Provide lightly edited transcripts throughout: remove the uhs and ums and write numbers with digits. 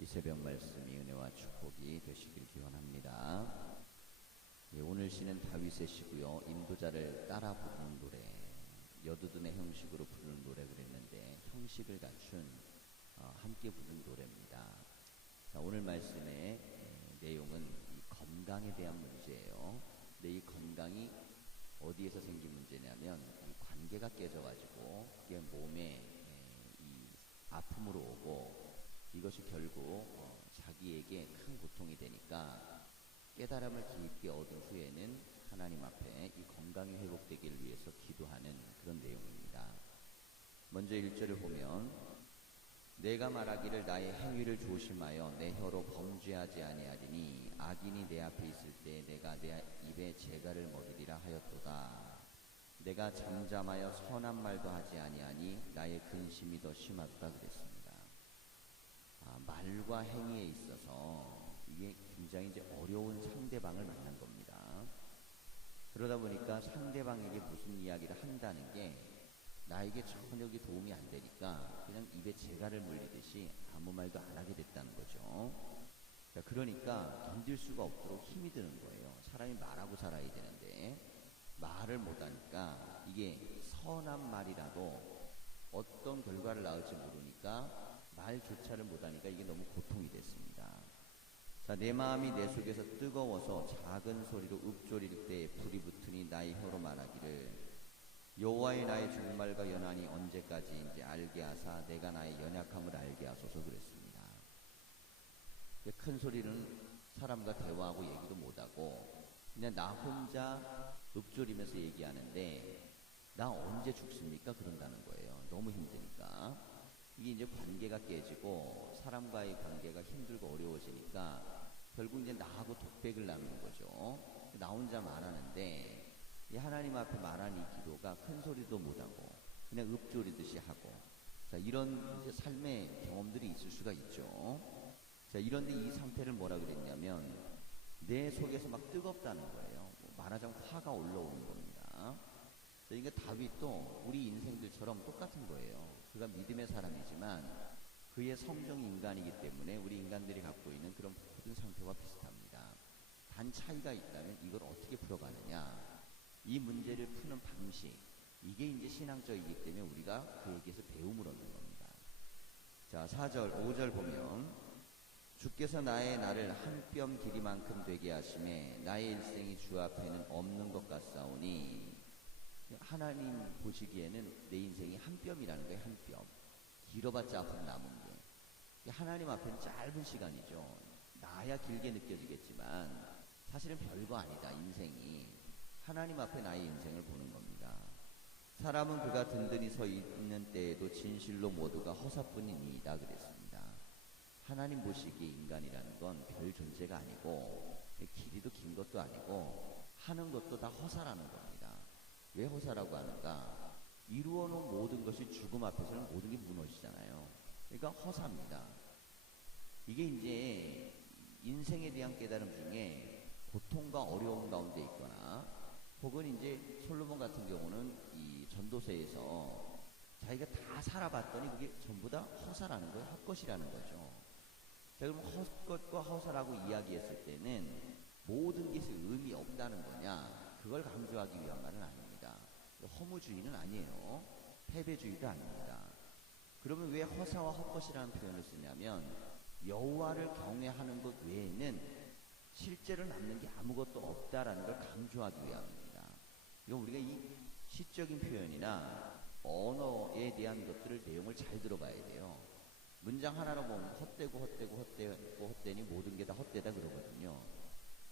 이 새벽 말씀이 은혜와 축복이 되시길 기원합니다. 오늘 시는 다윗의 시고요. 인도자를 따라 부르는 노래, 여두둔의 형식으로 부르는 노래 그랬는데 형식을 갖춘 함께 부르는 노래입니다. 자, 오늘 말씀의 내용은 이 건강에 대한 문제예요. 근데 이 건강이 어디에서 생긴 문제냐면 이 관계가 깨져가지고 그게 몸에 이 아픔으로 오고 이것이 결국 자기에게 큰 고통이 되니까 깨달음을 깊게 얻은 후에는 하나님 앞에 이 건강이 회복되기를 위해서 기도하는 그런 내용입니다. 먼저 1절을 보면 내가 말하기를 나의 행위를 조심하여 내 혀로 범죄하지 아니하리니 악인이 내 앞에 있을 때 내가 내 입에 재갈을 먹이리라 하였도다. 내가 잠잠하여 선한 말도 하지 아니하니 나의 근심이 더 심하다 그랬습니다. 말과 행위에 있어서 이게 굉장히 이제 어려운 상대방을 만난 겁니다. 그러다 보니까 상대방에게 무슨 이야기를 한다는 게 나에게 전혀 도움이 안 되니까 그냥 입에 재갈을 물리듯이 아무 말도 안 하게 됐다는 거죠. 그러니까 견딜 수가 없도록 힘이 드는 거예요. 사람이 말하고 살아야 되는데 말을 못하니까 이게 선한 말이라도 어떤 결과를 낳을지 모르니까 말조차를 못하니까 이게 너무 고통이 됐습니다. 자, 내 마음이 내 속에서 뜨거워서 작은 소리로 읊조릴 때 불이 붙으니 나의 혀로 말하기를 여호와의 나의 종말과 연한이 언제까지인지 알게 하사 내가 나의 연약함을 알게 하소서 그랬습니다. 큰 소리는 사람과 대화하고 얘기도 못하고 그냥 나 혼자 읊조리면서 얘기하는데 나 언제 죽습니까? 그런다는 거예요. 너무 힘드니까. 이게 이제 관계가 깨지고 사람과의 관계가 힘들고 어려워지니까 결국 이제 나하고 독백을 나누는 거죠. 나 혼자 말하는데 이 하나님 앞에 말하는 이 기도가 큰 소리도 못하고 그냥 읊조리듯이 하고, 자, 이런 이제 삶의 경험들이 있을 수가 있죠. 자, 이런데 이 상태를 뭐라 그랬냐면 내 속에서 막 뜨겁다는 거예요. 말하자면 화가 올라오는 겁니다. 그러니까 다윗도 우리 인생들처럼 똑같은 거예요. 그가 믿음의 사람이지만 그의 성정이 인간이기 때문에 우리 인간들이 갖고 있는 그런 모든 상태와 비슷합니다. 단 차이가 있다면 이걸 어떻게 풀어가느냐, 이 문제를 푸는 방식, 이게 이제 신앙적이기 때문에 우리가 그에게서 배움을 얻는 겁니다. 자, 4절, 5절 보면 주께서 나의 날을 한 뼘 길이만큼 되게 하심에 나의 일생이 주 앞에는 없는 것 같사오니, 하나님 보시기에는 내 인생이 한 뼘이라는 거예요. 한 뼘. 길어봤자 앞으로 남은 게. 하나님 앞에는 짧은 시간이죠. 나야 길게 느껴지겠지만 사실은 별거 아니다. 인생이. 하나님 앞에 나의 인생을 보는 겁니다. 사람은 그가 든든히 서 있는 때에도 진실로 모두가 허사뿐이니이다 그랬습니다. 하나님 보시기에 인간이라는 건 별 존재가 아니고 길이도 긴 것도 아니고 하는 것도 다 허사라는 겁니다. 왜 허사라고 하는가? 이루어놓은 모든 것이 죽음 앞에서는 모든 게 무너지잖아요. 그러니까 허사입니다. 이게 이제 인생에 대한 깨달음 중에 고통과 어려움 가운데 있거나 혹은 이제 솔로몬 같은 경우는 이 전도서에서 자기가 다 살아봤더니 그게 전부 다 허사라는 거예요. 헛것이라는 거죠. 자, 그럼 헛것과 허사라고 이야기했을 때는 모든 것이 의미 없다는 거냐? 그걸 강조하기 위한 말은 아닙니다. 허무주의는 아니에요. 패배주의도 아닙니다. 그러면 왜 허사와 헛것이라는 표현을 쓰냐면 여호와를 경외하는 것 외에는 실제로 남는 게 아무것도 없다라는 걸 강조하기 위함입니다. 이건 우리가 이 시적인 표현이나 언어에 대한 것들을 내용을 잘 들어봐야 돼요. 문장 하나로 보면 헛되니 모든 게 다 헛되다 그러거든요.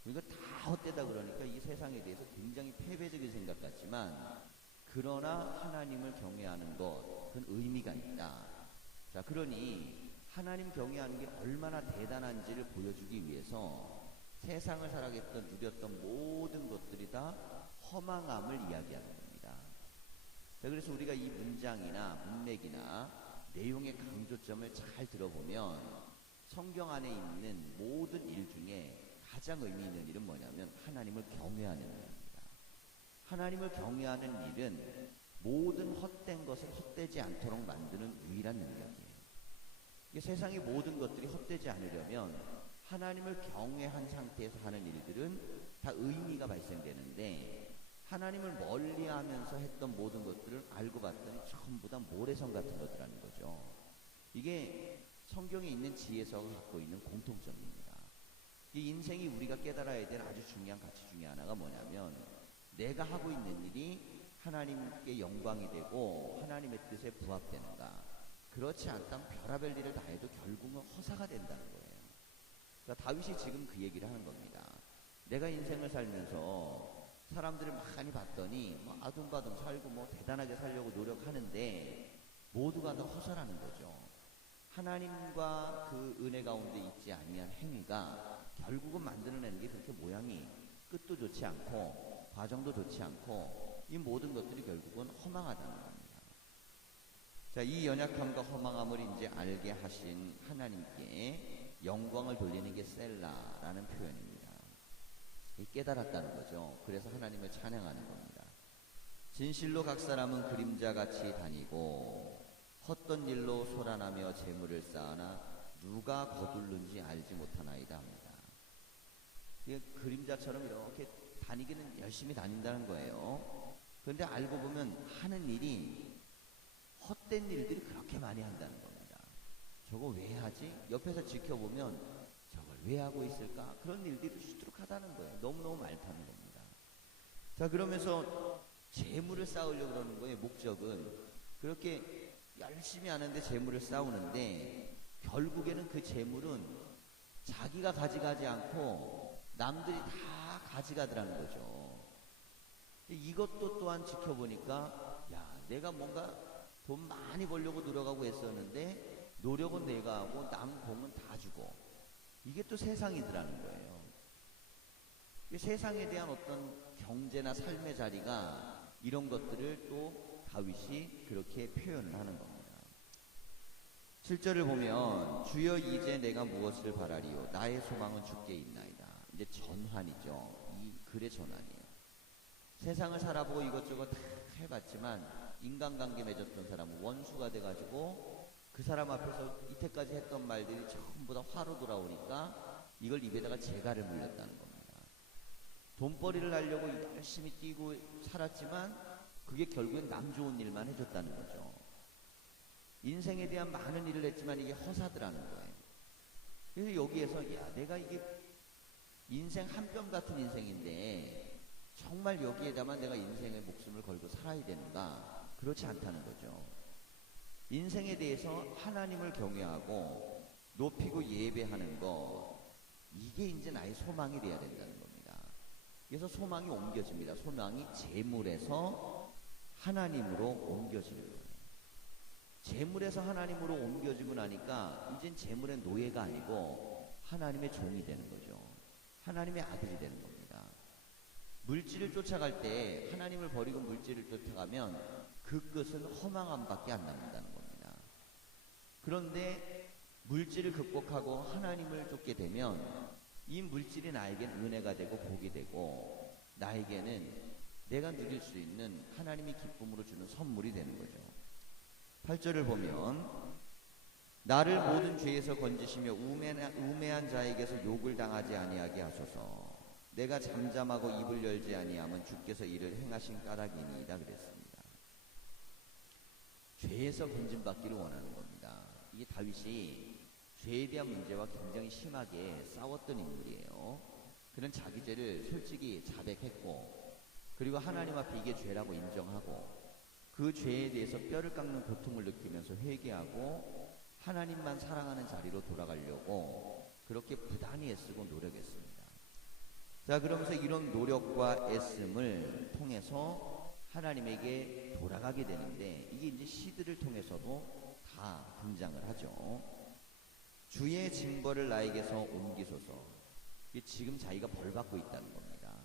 그러니까 다 헛되다 그러니까 이 세상에 대해서 굉장히 패배적인 생각 같지만 그러나 하나님을 경외하는 것, 그건 의미가 있다. 자, 그러니 하나님 경외하는 게 얼마나 대단한지를 보여주기 위해서 세상을 살아갔던 누렸던 모든 것들이 다 허망함을 이야기하는 겁니다. 자, 그래서 우리가 이 문장이나 문맥이나 내용의 강조점을 잘 들어보면 성경 안에 있는 모든 일 중에 가장 의미 있는 일은 뭐냐면 하나님을 경외하는 일입니다. 하나님을 경외하는 일은 모든 헛된 것을 헛되지 않도록 만드는 유일한 능력이에요. 이게 세상의 모든 것들이 헛되지 않으려면 하나님을 경외한 상태에서 하는 일들은 다 의미가 발생되는데, 하나님을 멀리하면서 했던 모든 것들을 알고 봤더니 전부 다 모래성 같은 것들라는 거죠. 이게 성경에 있는 지혜서가 갖고 있는 공통점입니다. 이 인생이 우리가 깨달아야 될 아주 중요한 가치 중에 하나가 뭐냐면, 내가 하고 있는 일이 하나님께 영광이 되고 하나님의 뜻에 부합되는가. 그렇지 않다면 별하별 일을 다 해도 결국은 허사가 된다는 거예요. 그러니까 다윗이 지금 그 얘기를 하는 겁니다. 내가 인생을 살면서 사람들을 많이 봤더니 뭐 아둥바둥 살고 뭐 대단하게 살려고 노력하는데 모두가 다 허사라는 거죠. 하나님과 그 은혜 가운데 있지 아니한 행위가 결국은 만들어내는 게 그렇게 모양이 끝도 좋지 않고 과정도 좋지 않고 이 모든 것들이 결국은 허망하다는 겁니다. 자, 이 연약함과 허망함을 이제 알게 하신 하나님께 영광을 돌리는 게 셀라라는 표현입니다. 깨달았다는 거죠. 그래서 하나님을 찬양하는 겁니다. 진실로 각 사람은 그림자같이 다니고 헛된 일로 소란하며 재물을 쌓으나 누가 거둘는지 알지 못하나이다 합니다. 이게 그림자처럼 이렇게 다니기는 열심히 다닌다는 거예요. 그런데 알고 보면 하는 일이 헛된 일들이 그렇게 많이 한다는 겁니다. 저거 왜 하지? 옆에서 지켜보면 저걸 왜 하고 있을까? 그런 일들이 수두룩하다는 거예요. 너무너무 많다는 겁니다. 자, 그러면서 재물을 쌓으려고 그러는 거예요. 목적은 그렇게 열심히 하는데 재물을 쌓우는데 결국에는 그 재물은 자기가 가져가지 않고 남들이 다 가져가더라는 거죠. 이것도 또한 지켜보니까 야, 내가 뭔가 돈 많이 벌려고 노력하고 했었는데 노력은 내가 하고 남 공은 다 주고, 이게 또 세상이더라는 거예요. 세상에 대한 어떤 경제나 삶의 자리가 이런 것들을 또 다윗이 그렇게 표현을 하는 겁니다. 7절을 보면 주여 이제 내가 무엇을 바라리요 나의 소망은 주께 있나이다. 이제 전환이죠. 이 글의 전환이에요. 세상을 살아보고 이것저것 다 해봤지만 인간관계 맺었던 사람은 원수가 돼가지고 그 사람 앞에서 이때까지 했던 말들이 전부 다 화로 돌아오니까 이걸 입에다가 재갈을 물렸다는 겁니다. 돈벌이를 하려고 열심히 뛰고 살았지만 그게 결국엔 남 좋은 일만 해줬다는 거죠. 인생에 대한 많은 일을 했지만 이게 허사더라는 거예요. 그래서 여기에서 야, 내가 이게 인생 한 뼘 같은 인생인데 정말 여기에다만 내가 인생의 목숨을 걸고 살아야 되는가? 그렇지 않다는 거죠. 인생에 대해서 하나님을 경외하고 높이고 예배하는 것, 이게 이제 나의 소망이 돼야 된다는 겁니다. 그래서 소망이 옮겨집니다. 소망이 재물에서 하나님으로 옮겨지는 거예요. 재물에서 하나님으로 옮겨지고 나니까 이젠 재물의 노예가 아니고 하나님의 종이 되는 거죠. 하나님의 아들이 되는 겁니다. 물질을 쫓아갈 때 하나님을 버리고 물질을 쫓아가면 그 끝은 허망함밖에 안 남는다는 겁니다. 그런데 물질을 극복하고 하나님을 쫓게 되면 이 물질이 나에게는 은혜가 되고 복이 되고 나에게는 내가 누릴 수 있는 하나님이 기쁨으로 주는 선물이 되는 거죠. 8절을 보면 나를 모든 죄에서 건지시며 우매한 자에게서 욕을 당하지 아니하게 하소서. 내가 잠잠하고 입을 열지 아니하면 주께서 이를 행하신 까닭이니이다 그랬습니다. 죄에서 건짐받기를 원하는 겁니다. 이게 다윗이 죄에 대한 문제와 굉장히 심하게 싸웠던 인물이에요. 그는 자기 죄를 솔직히 자백했고, 그리고 하나님 앞에 이게 죄라고 인정하고 그 죄에 대해서 뼈를 깎는 고통을 느끼면서 회개하고 하나님만 사랑하는 자리로 돌아가려고 그렇게 부단히 애쓰고 노력했습니다. 자, 그러면서 이런 노력과 애씀을 통해서 하나님에게 돌아가게 되는데 이게 이제 시들을 통해서도 다 등장을 하죠. 주의 징벌을 나에게서 옮기소서. 이게 지금 자기가 벌받고 있다는 겁니다.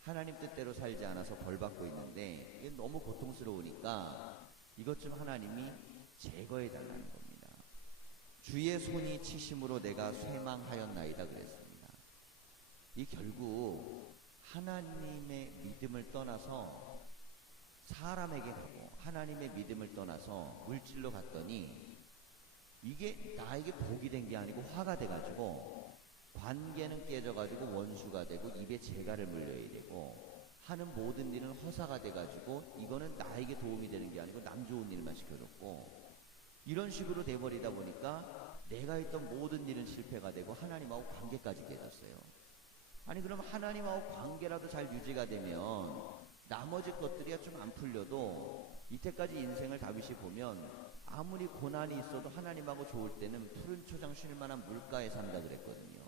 하나님 뜻대로 살지 않아서 벌받고 있는데 이게 너무 고통스러우니까 이것 좀 하나님이 제거해 달라는 겁니다. 주의 손이 치심으로 내가 쇠망하였나이다 그랬습니다. 이 결국 하나님의 믿음을 떠나서 사람에게 가고 하나님의 믿음을 떠나서 물질로 갔더니 이게 나에게 복이 된 게 아니고 화가 돼가지고 관계는 깨져가지고 원수가 되고 입에 재갈을 물려야 되고 하는 모든 일은 허사가 돼가지고 이거는 나에게 도움이 되는 게 아니고 남 좋은 일만 시켜줬고 이런 식으로 돼버리다 보니까 내가 했던 모든 일은 실패가 되고 하나님하고 관계까지 깨졌어요. 아니 그럼 하나님하고 관계라도 잘 유지가 되면 나머지 것들이야 좀 안 풀려도 이때까지 인생을 다윗이 보면 아무리 고난이 있어도 하나님하고 좋을 때는 푸른 초장 쉴 만한 물가에 산다 그랬거든요.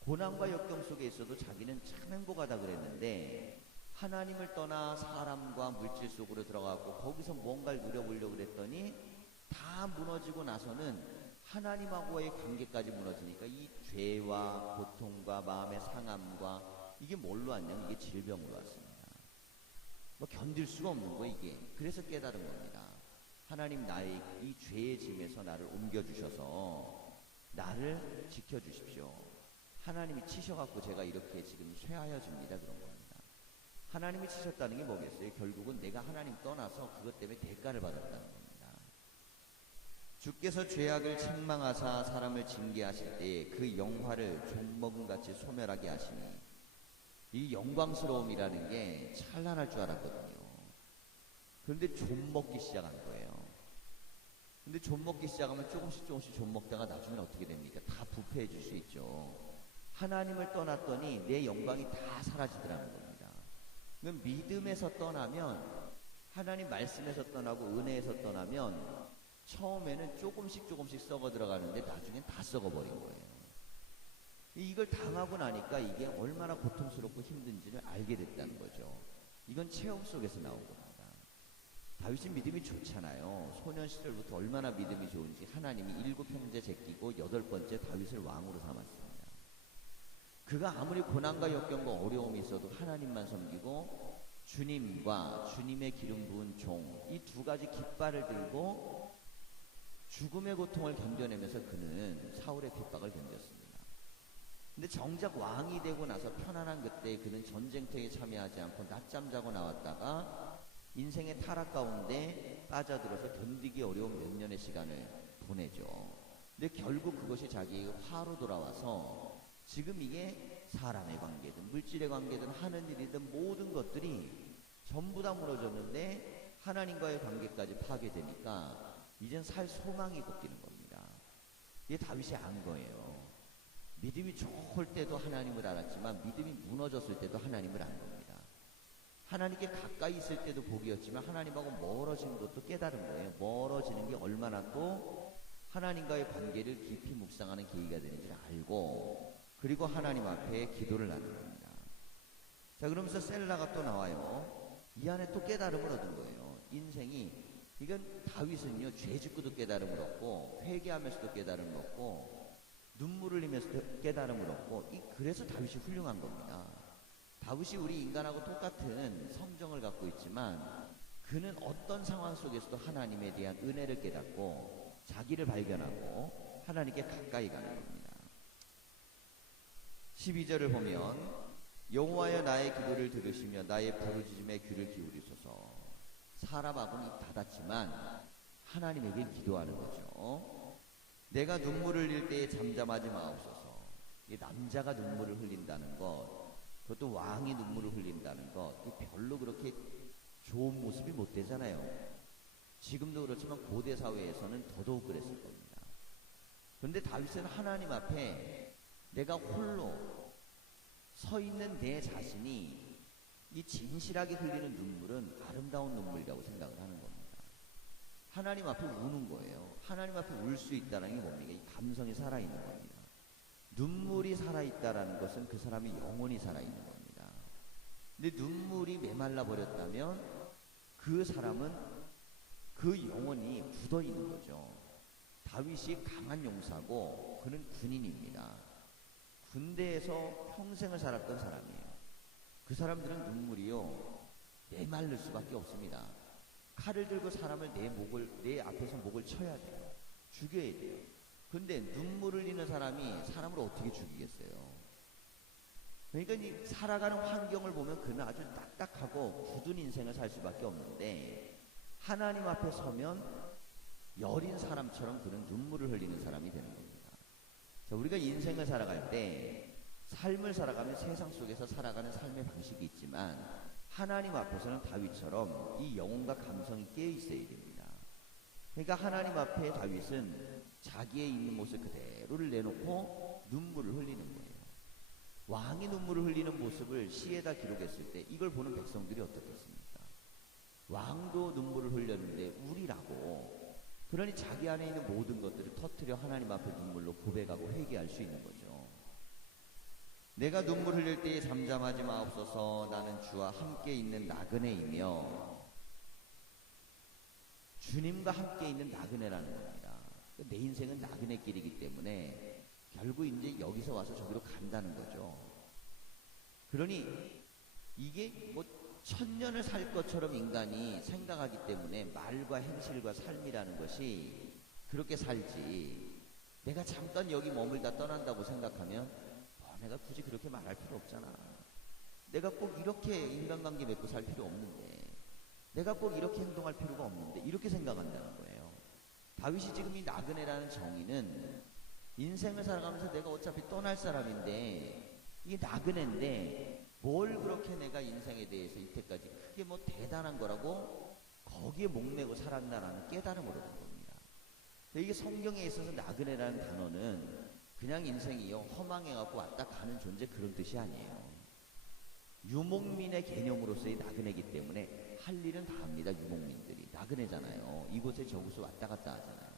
고난과 역경 속에 있어도 자기는 참 행복하다 그랬는데 하나님을 떠나 사람과 물질 속으로 들어가고 거기서 뭔가를 누려보려고 그랬더니 다 무너지고 나서는 하나님하고의 관계까지 무너지니까 이 죄와 고통과 마음의 상함과 이게 뭘로 왔냐면 이게 질병으로 왔습니다. 뭐 견딜 수가 없는 거 이게. 그래서 깨달은 겁니다. 하나님 나의 이 죄의 짐에서 나를 옮겨주셔서 나를 지켜주십시오. 하나님이 치셔갖고 제가 이렇게 지금 쇠하여집니다. 그런 겁니다. 하나님이 치셨다는 게 뭐겠어요? 결국은 내가 하나님 떠나서 그것 때문에 대가를 받았다는 겁니다. 주께서 죄악을 책망하사 사람을 징계하실 때에 그 영화를 좀먹음같이 소멸하게 하시니 이 영광스러움이라는 게 찬란할 줄 알았거든요. 그런데 좀 먹기 시작한 거예요. 근데 좀 먹기 시작하면 조금씩 좀 먹다가 나중엔 어떻게 됩니까? 다 부패해 줄 수 있죠. 하나님을 떠났더니 내 영광이 다 사라지더라는 겁니다. 그럼 믿음에서 떠나면 하나님 말씀에서 떠나고 은혜에서 떠나면 처음에는 조금씩 썩어 들어가는데 나중엔 다 썩어버린 거예요. 이걸 당하고 나니까 이게 얼마나 고통스럽고 힘든지를 알게 됐다는 거죠. 이건 체험 속에서 나온 겁니다. 다윗은 믿음이 좋잖아요. 소년 시절부터 얼마나 믿음이 좋은지 하나님이 7형제 제끼고 8번째 다윗을 왕으로 삼았습니다. 그가 아무리 고난과 역경과 어려움이 있어도 하나님만 섬기고 주님과 주님의 기름 부은 종, 이 두 가지 깃발을 들고 죽음의 고통을 견뎌내면서 그는 사울의 핍박을 견뎠습니다. 근데 정작 왕이 되고 나서 편안한 그때 그는 전쟁터에 참여하지 않고 낮잠 자고 나왔다가 인생의 타락 가운데 빠져들어서 견디기 어려운 몇 년의 시간을 보내죠. 근데 결국 그것이 자기의 화로 돌아와서 지금 이게 사람의 관계든 물질의 관계든 하는 일이든 모든 것들이 전부 다 무너졌는데 하나님과의 관계까지 파괴되니까 이젠 살 소망이 꺾이는 겁니다. 이게 다윗이 안 거예요. 믿음이 좋을 때도 하나님을 알았지만 믿음이 무너졌을 때도 하나님을 안 겁니다. 하나님께 가까이 있을 때도 복이었지만 하나님하고 멀어지는 것도 깨달은 거예요. 멀어지는 게 얼마나 또 하나님과의 관계를 깊이 묵상하는 계기가 되는지를 알고 그리고 하나님 앞에 기도를 하는 겁니다. 자, 그러면서 셀라가 또 나와요. 이 안에 또 깨달음을 얻은 거예요. 인생이 이건 다윗은요 죄 짓고도 깨달음을 얻고 회개하면서도 깨달음을 얻고 눈물을 흘리면서도 깨달음을 얻고 그래서 다윗이 훌륭한 겁니다. 다윗이 우리 인간하고 똑같은 성정을 갖고 있지만 그는 어떤 상황 속에서도 하나님에 대한 은혜를 깨닫고 자기를 발견하고 하나님께 가까이 가는 겁니다. 12절을 보면 여호와여 나의 기도를 들으시며 나의 부르짖음에 귀를 기울이소서. 사람하고는 입 닫았지만 하나님에게 기도하는 거죠. 내가 눈물을 흘릴 때에 잠잠하지 마옵소서. 이 남자가 눈물을 흘린다는 것, 그것도 왕이 눈물을 흘린다는 것, 별로 그렇게 좋은 모습이 못 되잖아요. 지금도 그렇지만 고대 사회에서는 더더욱 그랬을 겁니다. 그런데 다윗은 하나님 앞에 내가 홀로 서 있는 내 자신이 이 진실하게 흘리는 눈물은 아름다운 눈물이라고 생각을 하는 겁니다. 하나님 앞에 우는 거예요. 하나님 앞에 울 수 있다는 게 뭡니까? 이 감성이 살아있는 겁니다. 눈물이 살아있다는 것은 그 사람이 영혼이 살아있는 겁니다. 근데 눈물이 메말라 버렸다면 그 사람은 그 영혼이 굳어있는 거죠. 다윗이 강한 용사고 그는 군인입니다. 군대에서 평생을 살았던 사람이에요. 그 사람들은 눈물이요 메말릴 수밖에 없습니다. 칼을 들고 사람을 내 앞에서 목을 쳐야 돼요. 죽여야 돼요. 근데 눈물을 흘리는 사람이 사람을 어떻게 죽이겠어요? 그러니까 이 살아가는 환경을 보면 그는 아주 딱딱하고 굳은 인생을 살 수밖에 없는데 하나님 앞에 서면 여린 사람처럼 그는 눈물을 흘리는 사람이 되는 겁니다. 자, 우리가 인생을 살아갈 때 삶을 살아가면 세상 속에서 살아가는 삶의 방식이 있지만 하나님 앞에서는 다윗처럼 이 영혼과 감성이 깨어 있어야 됩니다. 그러니까 하나님 앞에 다윗은 자기의 있는 모습 그대로를 내놓고 눈물을 흘리는 거예요. 왕이 눈물을 흘리는 모습을 시에다 기록했을 때 이걸 보는 백성들이 어떻겠습니까? 왕도 눈물을 흘렸는데 우리라고. 그러니 자기 안에 있는 모든 것들을 터뜨려 하나님 앞에 눈물로 고백하고 회개할 수 있는 거죠. 내가 눈물 흘릴 때에 잠잠하지 마옵소서. 나는 주와 함께 있는 나그네이며. 주님과 함께 있는 나그네라는 겁니다. 내 인생은 나그네길이기 때문에 결국 이제 여기서 와서 저기로 간다는 거죠. 그러니 이게 뭐 천년을 살 것처럼 인간이 생각하기 때문에 말과 행실과 삶이라는 것이 그렇게 살지, 내가 잠깐 여기 머물다 떠난다고 생각하면 내가 굳이 그렇게 말할 필요 없잖아. 내가 꼭 이렇게 인간관계 맺고 살 필요 없는데, 내가 꼭 이렇게 행동할 필요가 없는데, 이렇게 생각한다는 거예요. 다윗이 지금 이 나그네라는 정의는 인생을 살아가면서 내가 어차피 떠날 사람인데, 이게 나그네인데 뭘 그렇게 내가 인생에 대해서 이때까지 크게 뭐 대단한 거라고 거기에 목매고 살았나라는 깨달음으로 된 겁니다. 이게 성경에 있어서 나그네라는 단어는 그냥 인생이요 허망해갖고 왔다 가는 존재 그런 뜻이 아니에요. 유목민의 개념으로서의 나그네이기 때문에 할 일은 다 합니다. 유목민들이 나그네잖아요. 이곳에 저곳에 왔다 갔다 하잖아요.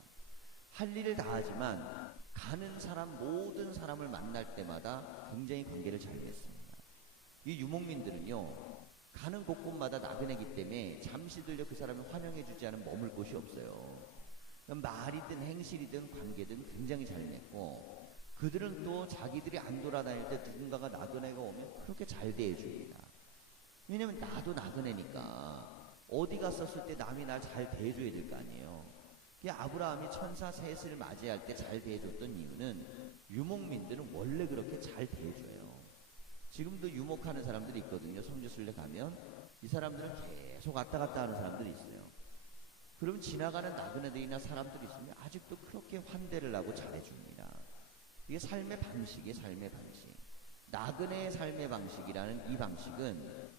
할 일을 다 하지만 가는 사람 모든 사람을 만날 때마다 굉장히 관계를 잘 맺습니다. 이 유목민들은요 가는 곳곳마다 나그네이기 때문에 잠시 들려 그 사람을 환영해주지 않으면 머물 곳이 없어요. 말이든 행실이든 관계든 굉장히 잘 맺고, 그들은 또 자기들이 안 돌아다닐 때 누군가가 나그네가 오면 그렇게 잘 대해줍니다. 왜냐면 나도 나그네니까 어디 갔었을 때 남이 날 잘 대해줘야 될 거 아니에요. 아브라함이 천사 셋을 맞이할 때 잘 대해줬던 이유는 유목민들은 원래 그렇게 잘 대해줘요. 지금도 유목하는 사람들이 있거든요. 성지순례 가면 이 사람들은 계속 왔다 갔다 하는 사람들이 있어요. 그럼 지나가는 나그네들이나 사람들이 있으면 아직도 그렇게 환대를 하고 잘해줍니다. 이게 삶의 방식이에요. 삶의 방식. 나그네의 삶의 방식이라는 이 방식은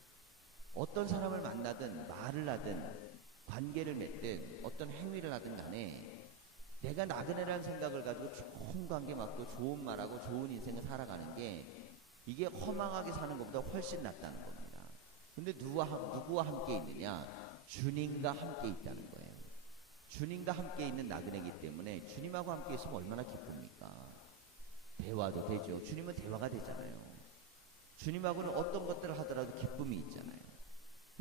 어떤 사람을 만나든 말을 하든 관계를 맺든 어떤 행위를 하든 간에 내가 나그네라는 생각을 가지고 좋은 관계 맺고 좋은 말하고 좋은 인생을 살아가는 게 이게 허망하게 사는 것보다 훨씬 낫다는 겁니다. 근데 누구와 함께 있느냐? 주님과 함께 있다는 거예요. 주님과 함께 있는 나그네이기 때문에 주님하고 함께 있으면 얼마나 기쁩니까? 대화도 되죠. 주님은 대화가 되잖아요. 주님하고는 어떤 것들을 하더라도 기쁨이 있잖아요.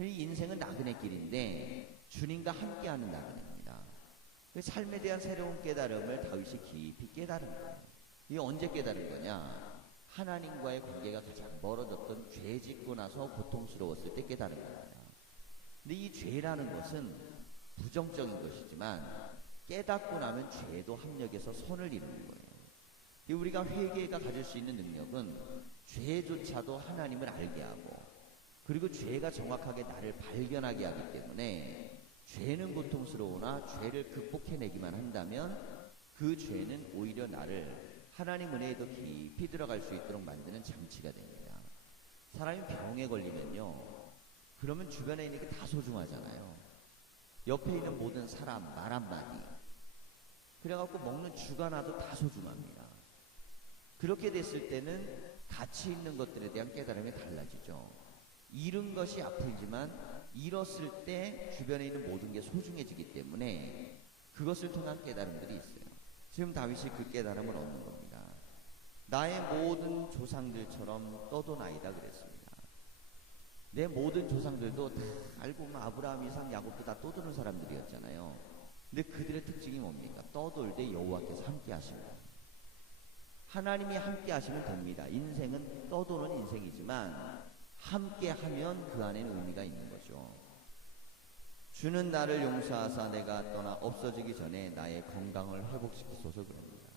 이 인생은 나그네길인데 주님과 함께하는 나그네입니다. 삶에 대한 새로운 깨달음을 다윗이 깊이 깨달은 거예요. 이게 언제 깨달은 거냐? 하나님과의 관계가 가장 멀어졌던 죄 짓고 나서 고통스러웠을 때 깨달은 겁니다. 근데 이 죄라는 것은 부정적인 것이지만 깨닫고 나면 죄도 합력해서 선을 이루는 거예요. 우리가 회개가 가질 수 있는 능력은 죄조차도 하나님을 알게 하고, 그리고 죄가 정확하게 나를 발견하게 하기 때문에 죄는 고통스러우나 죄를 극복해내기만 한다면 그 죄는 오히려 나를 하나님 은혜에 더 깊이 들어갈 수 있도록 만드는 장치가 됩니다. 사람이 병에 걸리면요 그러면 주변에 있는 게 다 소중하잖아요. 옆에 있는 모든 사람 말 한마디, 그래갖고 먹는 주가나도 다 소중합니다. 그렇게 됐을 때는 가치 있는 것들에 대한 깨달음이 달라지죠. 잃은 것이 아프지만 잃었을 때 주변에 있는 모든 게 소중해지기 때문에 그것을 통한 깨달음들이 있어요. 지금 다윗이 그 깨달음을 얻는 겁니다. 나의 모든 조상들처럼 떠도나이다 그랬습니다. 내 모든 조상들도 다 알고 보면 아브라함, 이삭, 야곱도 다 떠도는 사람들이었잖아요. 근데 그들의 특징이 뭡니까? 떠돌 때 여호와께서 함께 하십니다. 하나님이 함께 하시면 됩니다. 인생은 떠도는 인생이지만 함께 하면 그 안에는 의미가 있는 거죠. 주는 나를 용서하사 내가 떠나 없어지기 전에 나의 건강을 회복시키소서 그럽니다.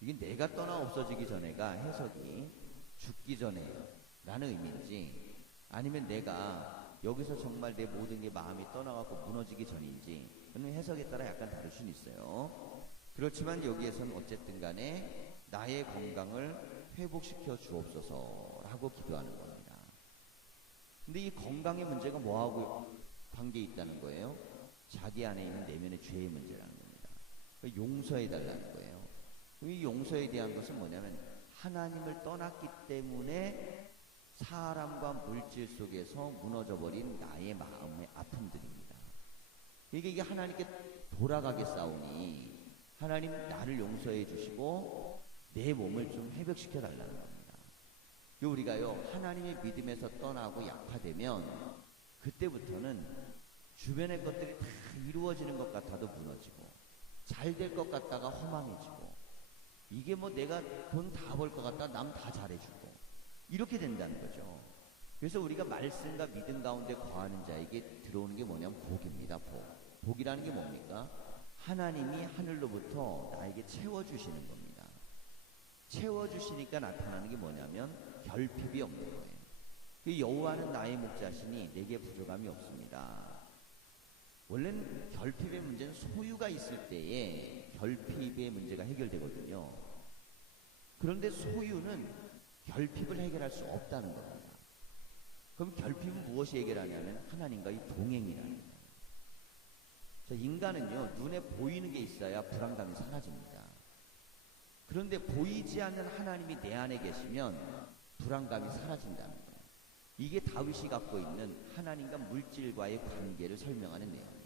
이게 내가 떠나 없어지기 전에가 해석이 죽기 전에 라는 의미인지, 아니면 내가 여기서 정말 내 모든 게 마음이 떠나갖고 무너지기 전인지, 그건 해석에 따라 약간 다를 수는 있어요. 그렇지만 여기에서는 어쨌든 간에 나의 건강을 회복시켜 주옵소서라고 기도하는 겁니다. 근데 이 건강의 문제가 뭐하고 관계에 있다는 거예요? 자기 안에 있는 내면의 죄의 문제라는 겁니다. 용서해 달라는 거예요. 이 용서에 대한 것은 뭐냐면 하나님을 떠났기 때문에 사람과 물질 속에서 무너져버린 나의 마음의 아픔들입니다. 이게 하나님께 돌아가게 싸우니 하나님 나를 용서해 주시고 내 몸을 좀 회복시켜 달라는 겁니다. 우리가요 하나님의 믿음에서 떠나고 약화되면 그때부터는 주변의 것들이 다 이루어지는 것 같아도 무너지고 잘 될 것 같다가 허망해지고 이게 뭐 내가 돈 다 벌 것 같다 남 다 잘해주고 이렇게 된다는 거죠. 그래서 우리가 말씀과 믿음 가운데 거하는 자에게 들어오는 게 뭐냐면 복입니다. 복이라는 게 뭡니까? 하나님이 하늘로부터 나에게 채워주시는 겁니다. 채워주시니까 나타나는 게 뭐냐면 결핍이 없는 거예요. 여호와는 나의 목자시니 내게 부족함이 없습니다. 원래는 결핍의 문제는 소유가 있을 때에 결핍의 문제가 해결되거든요. 그런데 소유는 결핍을 해결할 수 없다는 겁니다. 그럼 결핍은 무엇이 해결하냐면 하나님과의 동행이라는 거예요. 자, 인간은요 눈에 보이는 게 있어야 불안감이 사라집니다. 그런데 보이지 않는 하나님이 내 안에 계시면 불안감이 사라진다는 거예요. 이게 다윗이 갖고 있는 하나님과 물질과의 관계를 설명하는 내용이에요.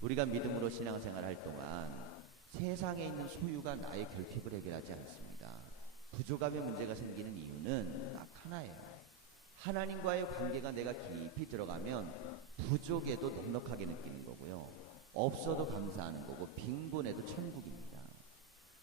우리가 믿음으로 신앙생활을 할 동안 세상에 있는 소유가 나의 결핍을 해결하지 않습니다. 부족함의 문제가 생기는 이유는 딱 하나예요. 하나님과의 관계가 내가 깊이 들어가면 부족에도 넉넉하게 느끼는 거고요. 없어도 감사하는 거고 빈곤에도 천국입니다.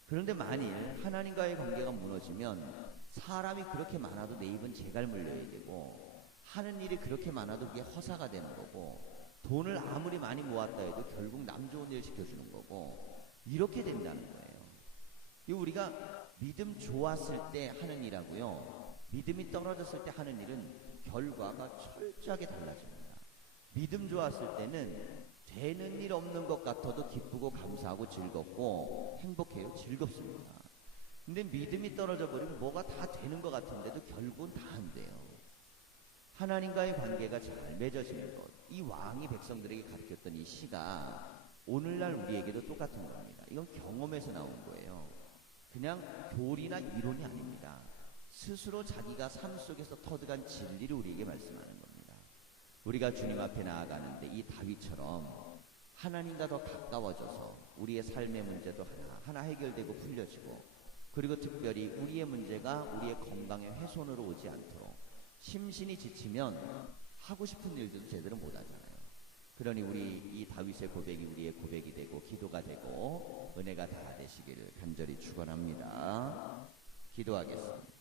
그런데 만일 하나님과의 관계가 무너지면 사람이 그렇게 많아도 내 입은 재갈 물려야 되고 하는 일이 그렇게 많아도 그게 허사가 되는 거고 돈을 아무리 많이 모았다 해도 결국 남 좋은 일 시켜주는 거고 이렇게 된다는 거예요. 우리가 믿음 좋았을 때 하는 일하고요 믿음이 떨어졌을 때 하는 일은 결과가 철저하게 달라집니다. 믿음 좋았을 때는 되는 일 없는 것 같아도 기쁘고 감사하고 즐겁고 행복해요. 즐겁습니다. 근데 믿음이 떨어져 버리면 뭐가 다 되는 것 같은데도 결국은 다 안 돼요. 하나님과의 관계가 잘 맺어지는 것, 이 왕이 백성들에게 가르쳤던 이 시가 오늘날 우리에게도 똑같은 겁니다. 이건 경험에서 나온 거예요. 그냥 교리나 이론이 아닙니다. 스스로 자기가 삶 속에서 터득한 진리를 우리에게 말씀하는 겁니다. 우리가 주님 앞에 나아가는데 이 다윗처럼 하나님과 더 가까워져서 우리의 삶의 문제도 하나 해결되고 풀려지고 그리고 특별히 우리의 문제가 우리의 건강의 훼손으로 오지 않도록 심신이 지치면 하고 싶은 일들도 제대로 못하잖아요. 그러니 우리 이 다윗의 고백이 우리의 고백이 되고 기도가 되고 은혜가 다 되시기를 간절히 축원합니다. 기도하겠습니다.